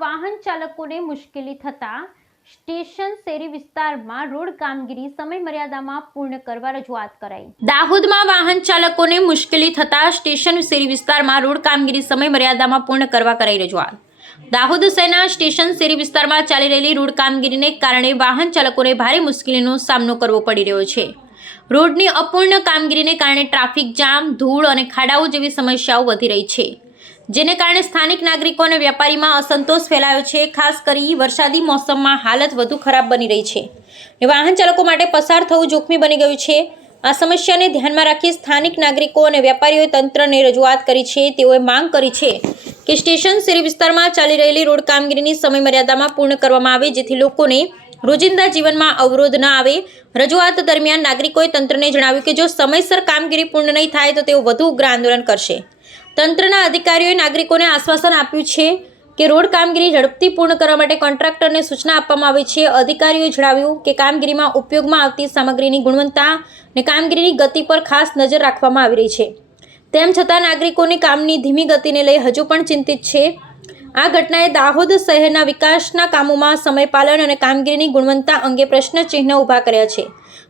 વાહન ચાલકોને મુશ્કેલી થતા સ્ટેશન શેરી વિસ્તારમાં રોડ કામગીરી સમય મર્યાદામાં પૂર્ણ કરવા રજૂઆત કરાઈ। દાહોદમાં વાહન ચાલકોને મુશ્કેલી થતા સ્ટેશન શેરી વિસ્તારમાં રોડ કામગીરી સમય મર્યાદામાં પૂર્ણ કરવા કરાઈ રજૂઆત। દાહોદ શહેરના સ્ટેશન શેરી વિસ્તારમાં ચાલી રહેલી રોડ કામગીરીને કારણે વાહન ચાલકોને ભારે મુશ્કેલીનો સામનો કરવો પડી રહ્યો છે। રોડની અપૂર્ણ કામગીરીને કારણે ટ્રાફિક જામ, ધૂળ અને ખાડાઓ જેવી સમસ્યાઓ વધી રહી છે, જેને કારણે સ્થાનિક નાગરિકો અને વેપારીમાં અસંતોષ ફેલાયો છે। ખાસ કરી વરસાદી મોસમમાં હાલત વધુ ખરાબ બની રહી છે અને વાહન ચાલકો માટે પસાર થવું જોખમી બની ગયું છે। આ સમસ્યાને ધ્યાનમાં રાખી સ્થાનિક નાગરિકો અને વેપારીઓએ તંત્રને રજૂઆત કરી છે। તેઓએ માંગ કરી છે કે સ્ટેશન શેરી વિસ્તારમાં ચાલી રહેલી રોડ કામગીરીની સમય મર્યાદામાં પૂર્ણ કરવામાં આવે, જેથી લોકોને રોજિંદા જીવનમાં અવરોધ ન આવે। રજૂઆત દરમિયાન નાગરિકોએ તંત્રને જણાવ્યું કે જો સમયસર કામગીરી પૂર્ણ નહીં થાય તો તેઓ વધુ ઉગ્ર આંદોલન કરશે। તંત્રના અધિકારીઓએ નાગરિકોને આશ્વાસન આપ્યું છે કે રોડ કામગીરી ઝડપથી પૂર્ણ કરવા માટે કોન્ટ્રાક્ટરને સૂચના આપવામાં આવી છે। અધિકારીઓએ જણાવ્યું કે કામગીરીમાં ઉપયોગમાં આવતી સામગ્રીની ગુણવત્તા અને કામગીરીની ગતિ પર ખાસ નજર રાખવામાં આવી રહી છે। તેમ છતાં નાગરિકોની કામની ધીમી ગતિને લઈ હજુ પણ ચિંતિત છે। આ ઘટનાએ દાહોદ શહેરના વિકાસના કામોમાં સમયપાલન અને કામગીરીની ગુણવત્તા અંગે પ્રશ્નચિહ્ન ઊભા કર્યા છે।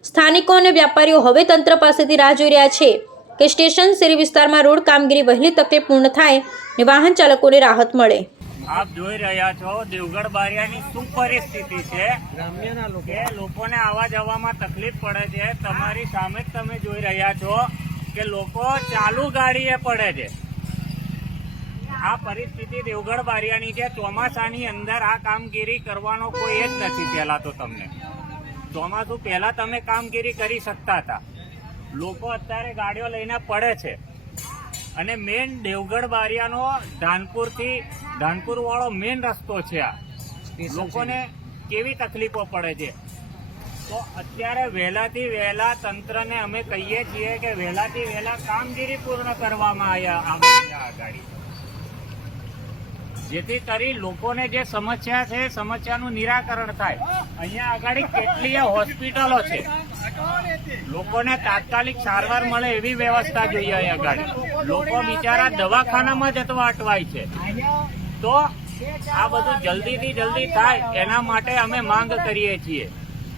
સ્થાનિકો અને વ્યાપારીઓ હવે તંત્ર પાસેથી રાહ જોઈ રહ્યા છે કે સ્ટેશન શેરી વિસ્તારમાં રોડ કામગીરી વહેલી તકે પૂર્ણ થાય અને વાહન ચાલકોને રાહત મળે। આપ જોઈ રહ્યા છો દેવગઢ બારિયાની શું પરિસ્થિતિ છે કે લોકોને આવવા જવામાં તકલીફ પડે છે। તમારી સામે જ તમે જોઈ રહ્યા છો કે લોકો ચાલુ ગાડીએ પડે છે। આ પરિસ્થિતિ દેવગઢ બારિયાની છે। ચોમાસાની અંદર આ કામગીરી કરવાનો કોઈ જ નથી। પહેલા તો તમને ચોમાસું પહેલા તમે કામગીરી કરી શકતા હતા, લોકો અત્યારે ગાડીઓ લઈને પડે છે। અને મેન દેવગઢ બારિયાનો ધાનપુર વાળો મેન રસ્તો છે। આ લોકોને કેવી તકલીફો પડે છે। તો અત્યારે વહેલાથી વહેલા તંત્રને અમે કહીએ છીએ કે વહેલાથી વહેલા કામગીરી પૂર્ણ કરવામાં આવે આ ગાડી, જેથી કરી લોકોને જે સમસ્યા છે સમસ્યાનું નિરાકરણ થાય। અહીંયા આગળ કેટલીય હોસ્પિટલો છે, લોકોને તાત્કાલિક સારવાર મળે એવી વ્યવસ્થા જોઈએ। અહીંયા આગળ લોકો બિચારા દવાખાનામાં જતો અટવાય છે। તો આ બધું જલ્દીથી જલ્દી થાય એના માટે અમે માંગ કરીએ છીએ।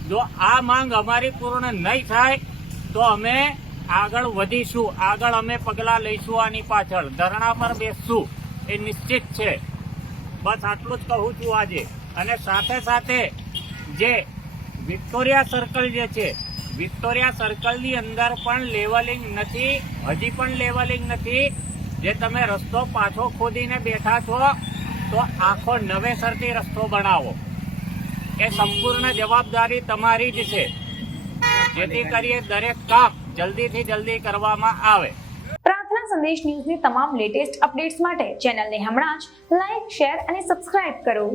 જો આ માંગ અમારી પૂર્ણ નહીં થાય તો અમે આગળ વધીશું, આગળ અમે પગલાં લઈશું, આની પાછળ ધરણા પર બેસશું, એ નિશ્ચિત છે। બસ આટલું જ કહું છું આજે। અને સાથે સાથે જે વિક્ટોરિયા સર્કલ જે છે, વિક્ટોરિયા સર્કલની અંદર પણ લેવલિંગ નથી, હજી પણ લેવલિંગ નથી। જે તમે રસ્તો પાછો ખોદીને બેઠા છો તો આખો નવેસરથી રસ્તો બનાવો, એ સંપૂર્ણ જવાબદારી તમારી જ છે, જેથી કરીએ દરેક કામ જલ્દીથી જલ્દી કરવામાં આવે। પ્રાર્થના સંદેશ ન્યૂઝની તમામ લેટેસ્ટ અપડેટ્સ માટે ચેનલને હમણાં જ લાઈક, શેર અને સબસ્ક્રાઇબ કરો।